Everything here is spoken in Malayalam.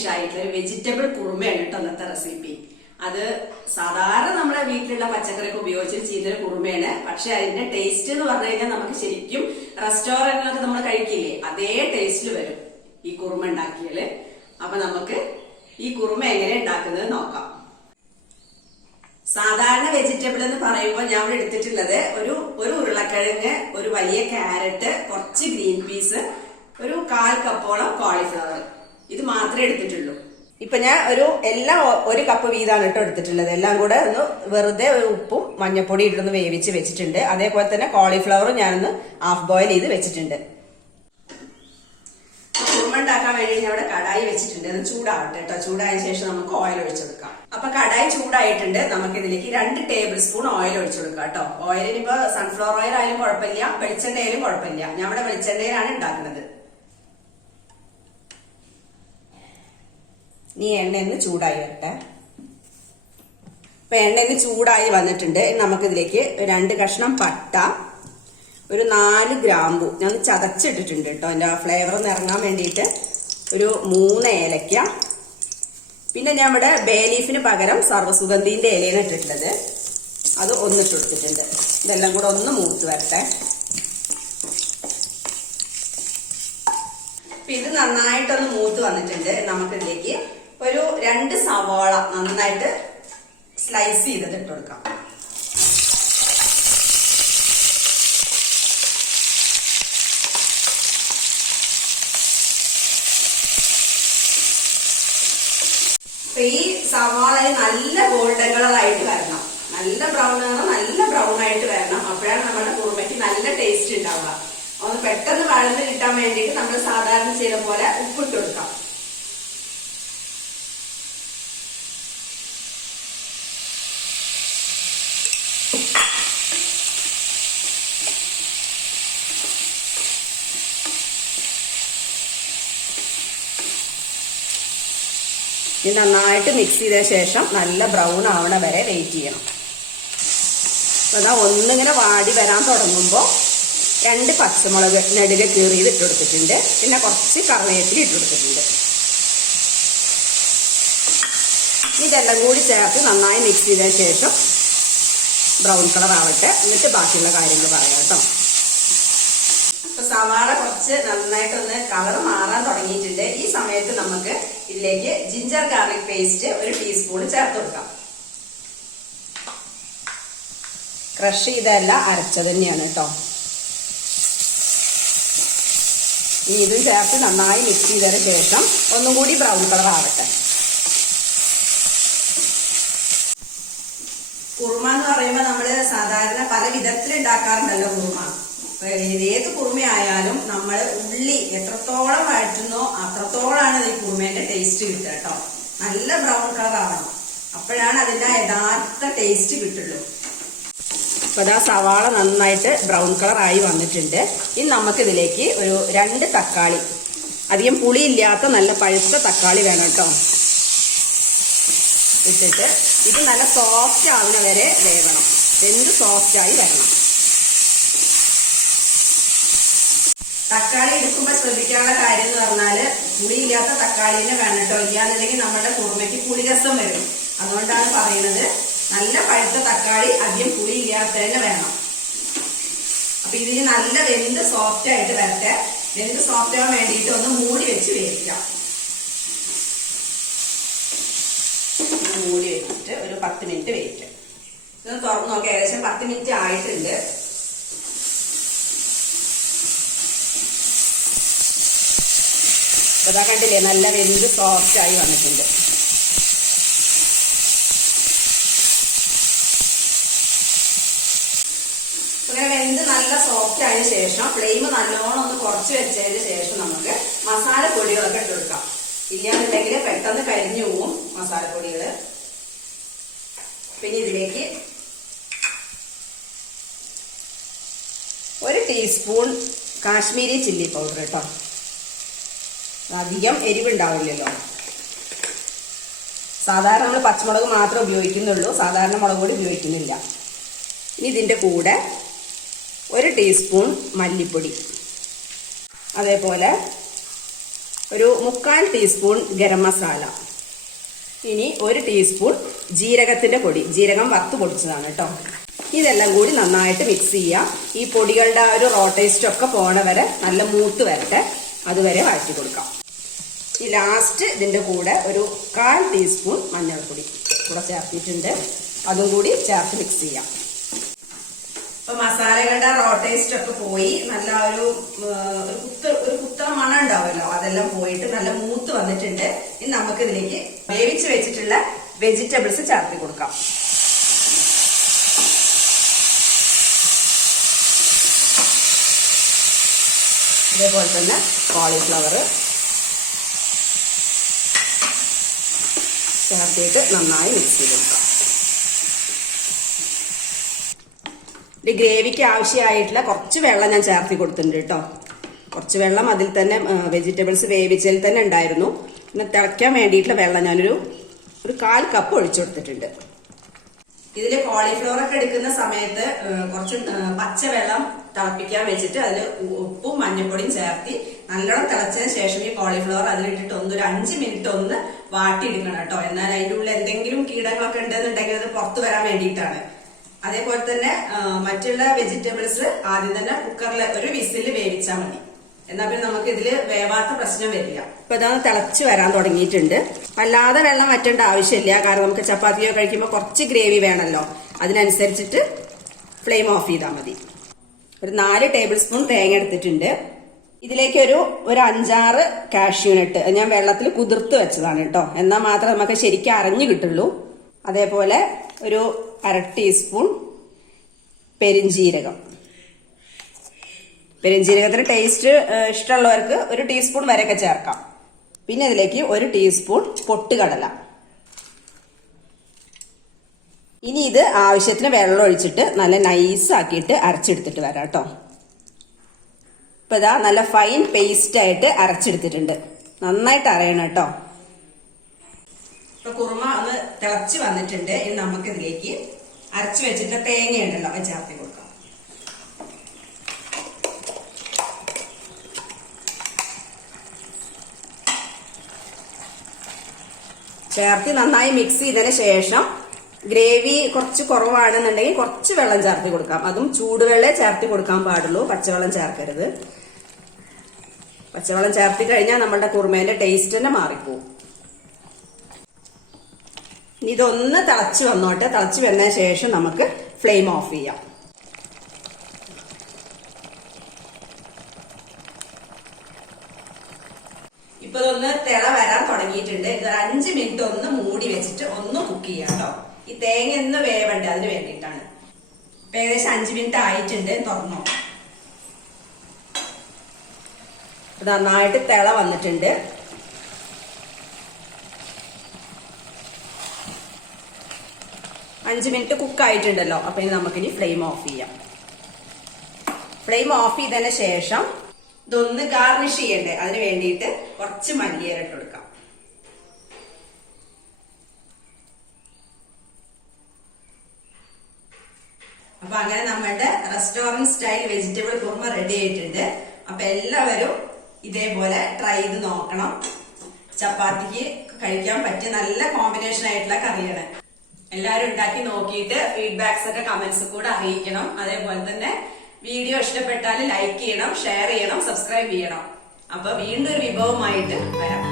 ഡിഷായിട്ടുള്ള ഒരു വെജിറ്റബിൾ കുറുമയാണ് കേട്ടോ ഇന്നത്തെ റെസിപ്പി. അത് സാധാരണ നമ്മുടെ വീട്ടിലുള്ള പച്ചക്കറിയൊക്കെ ഉപയോഗിച്ച് ചെയ്യുന്നൊരു കുറുമയാണ്. പക്ഷെ അതിന്റെ ടേസ്റ്റ് എന്ന് പറഞ്ഞു കഴിഞ്ഞാൽ നമുക്ക് ശരിക്കും റെസ്റ്റോറന്റിലൊക്കെ നമ്മൾ കഴിക്കില്ലേ, അതേ ടേസ്റ്റിൽ വരും ഈ കുറുമ ഉണ്ടാക്കിയാല്. അപ്പൊ നമുക്ക് ഈ കുറുമ എങ്ങനെ ഉണ്ടാക്കുന്നത് നോക്കാം. സാധാരണ വെജിറ്റബിൾ എന്ന് പറയുമ്പോൾ ഞാൻ ഇവിടെ എടുത്തിട്ടുള്ളത് ഒരു ഉരുളക്കിഴങ്ങ്, ഒരു വലിയ ക്യാരറ്റ്, കുറച്ച് ഗ്രീൻ പീസ്, ഒരു 1/4 കപ്പോളം കോളിഫ്ലവർ, ഇത് മാത്രമേ എടുത്തിട്ടുള്ളൂ. ഇപ്പൊ ഞാൻ എല്ലാം 1 കപ്പ് വീതമാണ് കേട്ടോ എടുത്തിട്ടുള്ളത്. എല്ലാം കൂടെ ഒന്ന് വെറുതെ ഉപ്പും മഞ്ഞപ്പൊടി ഇട്ടൊന്ന് വേവിച്ച് വെച്ചിട്ടുണ്ട്. അതേപോലെ തന്നെ കോളിഫ്ലവറും ഞാനൊന്ന് ഹാഫ് ബോയിൽ ചെയ്ത് വെച്ചിട്ടുണ്ട്. കുറുമ ഉണ്ടാക്കാൻ വേണ്ടി ഞാൻ ഇവിടെ കടായി വെച്ചിട്ടുണ്ട്. അത് ചൂടാവട്ടെ കേട്ടോ. ചൂടായ ശേഷം നമുക്ക് ഓയിൽ ഒഴിച്ചെടുക്കാം. അപ്പൊ കടായി ചൂടായിട്ടുണ്ട്. നമുക്ക് ഇതിലേക്ക് 2 ടേബിൾ സ്പൂൺ ഓയിൽ ഒഴിച്ചെടുക്കാം കേട്ടോ. ഓയിലിന് ഇപ്പൊ സൺഫ്ലവർ ഓയിൽ ആയാലും കുഴപ്പമില്ല, വെളിച്ചെണ്ണ ആയാലും കുഴപ്പമില്ല. ഞാൻ ഇവിടെ വെളിച്ചെണ്ണയിലാണ് ഉണ്ടാക്കുന്നത്. ഈ എണ്ണ ചൂടായി വരട്ടെ. ഇപ്പൊ എണ്ണ ചൂടായി വന്നിട്ടുണ്ട്. നമുക്കിതിലേക്ക് 2 കഷ്ണം പട്ട, ഒരു 4 ഗ്രാമ്പു ഞാൻ ചതച്ചിട്ടിട്ടുണ്ട് കേട്ടോ, അതിന്റെ ഫ്ലേവർ ഒന്ന് ഇറങ്ങാൻ വേണ്ടിയിട്ട്. ഒരു 3 ഏലക്ക, പിന്നെ ഞാൻ ഇവിടെ ബേ ലീഫിന് പകരം സർവ്വസുഗന്ധിന്റെ ഇലയാണ് ഇട്ടിട്ടുള്ളത്, അത് ഒന്നിട്ടെടുത്തിട്ടുണ്ട്. ഇതെല്ലാം കൂടെ ഒന്ന് മൂത്ത് വരട്ടെ. ഇത് നന്നായിട്ടൊന്ന് മൂത്ത് വന്നിട്ടുണ്ട്. നമുക്കിതിലേക്ക് ഒരു 2 സവാള നന്നായിട്ട് സ്ലൈസ് ചെയ്തത് ഇട്ട് കൊടുക്കാം. ഈ സവാള നല്ല ഗോൾഡൻ കളർ ആയിട്ട് വരണം, നല്ല ബ്രൗൺ ആയിട്ട് വരണം. അപ്പോഴാണ് നമ്മുടെ കുറുമയ്ക്ക് നല്ല ടേസ്റ്റ് ഉണ്ടാവുക. ഒന്ന് പെട്ടെന്ന് വഴന്ന് കിട്ടാൻ വേണ്ടിയിട്ട് നമ്മൾ സാധാരണ ചെയ്ത പോലെ ഉപ്പിട്ട് കൊടുക്കാം. ഇത് നന്നായിട്ട് മിക്സ് ചെയ്ത ശേഷം നല്ല ബ്രൗൺ ആവണ വരെ വെയിറ്റ് ചെയ്യണം. അതാ ഒന്നിങ്ങനെ വാടി വരാൻ തുടങ്ങുമ്പോൾ 2 പച്ചമുളക് നെടുകെ കീറിയത് ഇട്ട് കൊടുത്തിട്ടുണ്ട്. പിന്നെ കുറച്ച് കറിവേപ്പില ഇട്ട് കൊടുത്തിട്ടുണ്ട്. ഇതെല്ലാം കൂടി ചേർത്ത് നന്നായി മിക്സ് ചെയ്തതിന് ശേഷം ബ്രൗൺ കളർ ആവട്ടെ, എന്നിട്ട് ബാക്കിയുള്ള കാര്യങ്ങൾ പറയാം കേട്ടോ. ഇപ്പൊ സവാള കുറച്ച് നന്നായിട്ടൊന്ന് കളർ മാറാൻ തുടങ്ങിയിട്ടുണ്ട്. ഈ സമയത്ത് നമുക്ക് ഇതിലേക്ക് ജിഞ്ചർ ഗാർലിക് പേസ്റ്റ് 1 ടീസ്പൂൺ ചേർത്ത് കൊടുക്കാം. ക്രഷ് ചെയ്തല്ല, അരച്ചത് തന്നെയാണ് കേട്ടോ. ഇതും ചേർത്ത് നന്നായി മിക്സ് ചെയ്തതിന് ശേഷം ഒന്നും കൂടി ബ്രൗൺ കളർ ആവട്ടെ. കുറുമ എന്ന് പറയുമ്പോൾ നമ്മള് സാധാരണ പല വിധത്തിൽ ഉണ്ടാക്കാറുണ്ടല്ലോ കുറുമ. ഏത് കുറുമയായാലും നമ്മൾ ഉള്ളി എത്രത്തോളം വഴറ്റുന്നോ അത്രത്തോളാണ് ഈ കുറുമേന്റെ ടേസ്റ്റ് കിട്ടുക കേട്ടോ. നല്ല ബ്രൗൺ കളർ ആവണം, അപ്പോഴാണ് അതിന്റെ യഥാർത്ഥ ടേസ്റ്റ് കിട്ടുള്ളൂ. അപ്പൊ അതാ സവാള നന്നായിട്ട് ബ്രൗൺ കളർ ആയി വന്നിട്ടുണ്ട്. ഇനി നമുക്കിതിലേക്ക് ഒരു 2 തക്കാളി, അധികം പുളിയില്ലാത്ത നല്ല പഴുത്ത തക്കാളി വേണം കേട്ടോ, ഇട്ടിട്ട് ഇത് നല്ല സോഫ്റ്റ് ആവുന്ന വരെ വേകണം. വെന്ത് സോഫ്റ്റായി വരണം. തക്കാളി എടുക്കുമ്പോൾ ശ്രദ്ധിക്കാനുള്ള കാര്യം എന്ന് പറഞ്ഞാല് പുളിയില്ലാത്ത തക്കാളിനെ വേണം കേട്ടോ. ഇല്ലാന്നുണ്ടെങ്കിൽ നമ്മുടെ കുറുമയ്ക്ക് പുളിരസം വരും. അതുകൊണ്ടാണ് പറയുന്നത് നല്ല പഴുത്ത തക്കാളി, അധികം പുളി ഇല്ലാത്തതിന് വേണം. അപ്പൊ ഇതിന് നല്ല വെന്ത് സോഫ്റ്റ് ആയിട്ട് വരട്ടെ. വെന്ത് സോഫ്റ്റ് ആവാൻ വേണ്ടിയിട്ട് ഒന്ന് മൂടി വെച്ച് വേവിക്കാം. മൂടി വെച്ചിട്ട് ഒരു 10 മിനിറ്റ് വേവിക്കാം. ഇതൊന്ന് തുറന്ന് നോക്കാം. ഏകദേശം 10 മിനിറ്റ് ആയിട്ടുണ്ട്. അതാ കണ്ടില്ലേ, നല്ല വെന്ത് സോഫ്റ്റ് ആയി വന്നിട്ടുണ്ട്. ഇങ്ങനെ വെന്ത് നല്ല സോഫ്റ്റ് ആയതിനു ശേഷം ഫ്ലെയിം നല്ലോണം ഒന്ന് കുറച്ച് വെച്ചതിന് ശേഷം നമുക്ക് മസാലപ്പൊടികളൊക്കെ ഇട്ട് കൊടുക്കാം. ഇല്ലാന്നുണ്ടെങ്കിൽ പെട്ടെന്ന് കരിഞ്ഞു പോവും മസാലപ്പൊടികൾ. പിന്നെ ഇതിലേക്ക് 1 ടീസ്പൂൺ കാശ്മീരി ചില്ലി പൗഡർ കേട്ടോ. അധികം എരിവുണ്ടാവില്ലല്ലോ. സാധാരണ നമ്മൾ പച്ചമുളക് മാത്രമേ ഉപയോഗിക്കുന്നുള്ളൂ, സാധാരണ മുളക് പൊടി ഉപയോഗിക്കുന്നില്ല. ഇനി ഇതിൻ്റെ കൂടെ 1 ടീസ്പൂൺ മല്ലിപ്പൊടി, അതേപോലെ ഒരു 1/4 ടീസ്പൂൺ ഗരം മസാല, ഇനി 1 ടീസ്പൂൺ ജീരകത്തിന്റെ പൊടി, ജീരകം വറുത്ത് പൊടിച്ചതാണ് കേട്ടോ. ഇതെല്ലാം കൂടി നന്നായിട്ട് മിക്സ് ചെയ്യാം. ഈ പൊടികളുടെ ആ ഒരു റോ ടേസ്റ്റ് ഒക്കെ പോണ വരെ നല്ല മൂത്ത് വരട്ടെ, അതുവരെ വഴറ്റി കൊടുക്കാം. ഈ ലാസ്റ്റ് ഇതിന്റെ കൂടെ ഒരു 1/4 ടീസ്പൂൺ മഞ്ഞൾപ്പൊടി കൂടെ ചേർത്തിട്ടുണ്ട്, അതും കൂടി ചേർത്ത് മിക്സ് ചെയ്യാം. ഇപ്പൊ മസാലകളുടെ റോ ടേസ്റ്റ് ഒക്കെ പോയി നല്ല ഒരു കുത്തണ മണം ഉണ്ടാവുമല്ലോ, അതെല്ലാം പോയിട്ട് നല്ല മൂത്ത് വന്നിട്ടുണ്ട്. ഇനി നമുക്ക് ഇതിലേക്ക് വേവിച്ച് വെച്ചിട്ടുള്ള വെജിറ്റബിൾസ് ചേർത്ത് കൊടുക്കാം. ഇതേപോലെ തന്നെ കോളിഫ്ലവർ ചേർത്തിട്ട് നന്നായി മിക്സ് ചെയ്ത് കൊടുക്കാം. ഇത് ഗ്രേവിക്ക് ആവശ്യമായിട്ടുള്ള കുറച്ച് വെള്ളം ഞാൻ ചേർത്തി കൊടുത്തിട്ടുണ്ട് കേട്ടോ. കുറച്ച് വെള്ളം അതിൽ തന്നെ വെജിറ്റബിൾസ് വേവിച്ചതിൽ തന്നെ ഉണ്ടായിരുന്നു. പിന്നെ തിളയ്ക്കാൻ വേണ്ടിയിട്ടുള്ള വെള്ളം ഞാനൊരു 1/4 കപ്പ് ഒഴിച്ചു കൊടുത്തിട്ടുണ്ട്. ഇതില് കോളിഫ്ലവർ ഒക്കെ എടുക്കുന്ന സമയത്ത് കുറച്ച് പച്ചവെള്ളം തിളപ്പിക്കാൻ വെച്ചിട്ട് അതിൽ ഉപ്പും മഞ്ഞൾപ്പൊടിയും ചേർത്തി നല്ലോണം തിളച്ചതിന് ശേഷം ഈ കോളിഫ്ലവർ അതിലിട്ടിട്ട് ഒരു 5 മിനിറ്റ് ഒന്ന് വാട്ടിയെടുക്കണം കേട്ടോ. എന്നാൽ അതിൻ്റെ ഉള്ളിൽ എന്തെങ്കിലും കീടങ്ങളൊക്കെ ഉണ്ടെന്നുണ്ടെങ്കിൽ അത് പുറത്തു വരാൻ വേണ്ടിയിട്ടാണ്. അതേപോലെ തന്നെ മറ്റുള്ള വെജിറ്റബിൾസ് ആദ്യം തന്നെ കുക്കറിൽ ഒരു വിസിൽ വേവിച്ചാൽ മതി. എന്നാൽ പിന്നെ നമുക്ക് ഇതില് വേവാത്ത പ്രശ്നം വരില്ല. ഇപ്പൊ ഇതാണ് തിളച്ച് വരാൻ തുടങ്ങിയിട്ടുണ്ട്. വല്ലാതെ വെള്ളം വറ്റേണ്ട ആവശ്യമില്ല, കാരണം നമുക്ക് ചപ്പാത്തിയോ കഴിക്കുമ്പോൾ കുറച്ച് ഗ്രേവി വേണമല്ലോ. അതിനനുസരിച്ചിട്ട് ഫ്ലെയിം ഓഫ് ചെയ്താൽ മതി. ഒരു 4 ടേബിൾ സ്പൂൺ തേങ്ങ എടുത്തിട്ടുണ്ട്. ഇതിലേക്ക് ഒരു 5-6 കാഷ്യൂനട്ട് ഞാൻ വെള്ളത്തിൽ കുതിർത്ത് വെച്ചതാണ് കേട്ടോ. എന്നാൽ മാത്രമേ നമുക്ക് ശരിക്കും അരഞ്ഞു കിട്ടുള്ളൂ. അതേപോലെ ഒരു 1/2 ടീസ്പൂൺ പെരിഞ്ജീരകം. പെരിഞ്ജീരകത്തിന് ടേസ്റ്റ് ഇഷ്ടമുള്ളവർക്ക് 1 ടീസ്പൂൺ വരെയൊക്കെ ചേർക്കാം. പിന്നെ ഇതിലേക്ക് 1 ടീസ്പൂൺ പൊട്ടുകടല. ഇനി ഇത് ആവശ്യത്തിന് വെള്ളം ഒഴിച്ചിട്ട് നല്ല നൈസ് ആക്കിയിട്ട് അരച്ചെടുത്തിട്ട് വരാം കേട്ടോ. ഇപ്പൊ ഇതാ നല്ല ഫൈൻ പേസ്റ്റ് ആയിട്ട് അരച്ചെടുത്തിട്ടുണ്ട്. നന്നായിട്ട് അരയണം കേട്ടോ. ഇപ്പൊ കുറുമ ഒന്ന് തിളച്ച് വന്നിട്ടുണ്ട്. ഇനി നമുക്ക് ഇതിലേക്ക് അരച്ചു വെച്ചിട്ട് തേങ്ങയുണ്ടല്ലോ അത് ചേർത്തി കൊടുക്കാം. ചേർത്ത് നന്നായി മിക്സ് ചെയ്തതിന് ശേഷം ഗ്രേവി കുറച്ച് കുറവാണെന്നുണ്ടെങ്കിൽ കുറച്ച് വെള്ളം ചേർത്ത് കൊടുക്കാം. അതും ചൂടുവെള്ളം ചേർത്ത് കൊടുക്കാൻ പാടുള്ളൂ, പച്ചവെള്ളം ചേർക്കരുത്. പച്ചവെള്ളം ചേർത്തി കഴിഞ്ഞാൽ നമ്മുടെ കുറുമേന്റെ ടേസ്റ്റ് തന്നെ മാറിപ്പോവും. ഇനി ഇതൊന്ന് തിളച്ച് വന്നോട്ടെ. തിളച്ച് വന്നതിന് ശേഷം നമുക്ക് ഫ്ലെയിം ഓഫ് ചെയ്യാം. ഇപ്പൊ ഇതൊന്ന് തിള വരാൻ തുടങ്ങിയിട്ടുണ്ട്. ഇതൊരു 5 മിനിറ്റ് ഒന്ന് മൂടി വെച്ചിട്ട് ഒന്ന് കുക്ക് ചെയ്യാം കേട്ടോ. ഈ തേങ്ങ ഒന്ന് വേവണ്ടേ, അതിന് വേണ്ടിയിട്ടാണ്. ഇപ്പൊ ഏകദേശം 5 മിനിറ്റ് ആയിട്ടുണ്ട്. തുറന്നോ. നന്നായിട്ട് തിള വന്നിട്ടുണ്ട്. അഞ്ച് മിനിറ്റ് കുക്ക് ആയിട്ടുണ്ടല്ലോ. അപ്പൊ ഇനി നമുക്കിനി ഫ്ലെയിം ഓഫ് ചെയ്യാം. ഫ്ലെയിം ഓഫ് ചെയ്തതിന് ശേഷം ഇതൊന്ന് ഗാർണിഷ് ചെയ്യണ്ടേ, അതിന് വേണ്ടിയിട്ട് കുറച്ച് മല്ലിയില ഇട്ട് കൊടുക്കാം. അപ്പൊ അങ്ങനെ നമ്മുടെ restaurant style vegetable kurma ready ആയിട്ടുണ്ട്. അപ്പൊ എല്ലാവരും ഇതേപോലെ ട്രൈ ചെയ്ത് നോക്കണം. ചപ്പാത്തിക്ക് കഴിക്കാൻ പറ്റിയ നല്ല കോമ്പിനേഷൻ ആയിട്ടുള്ള കറിയാണ്. എല്ലാവരും ഉണ്ടാക്കി നോക്കിയിട്ട് ഫീഡ്ബാക്സ് ഒക്കെ കമന്റ്സ് കൂടെ അറിയിക്കണം. അതേപോലെ തന്നെ വീഡിയോ ഇഷ്ടപ്പെട്ടാൽ ലൈക്ക് ചെയ്യണം, ഷെയർ ചെയ്യണം, സബ്സ്ക്രൈബ് ചെയ്യണം. അപ്പൊ വീണ്ടും ഒരു വിഭവമായിട്ട് വരാം.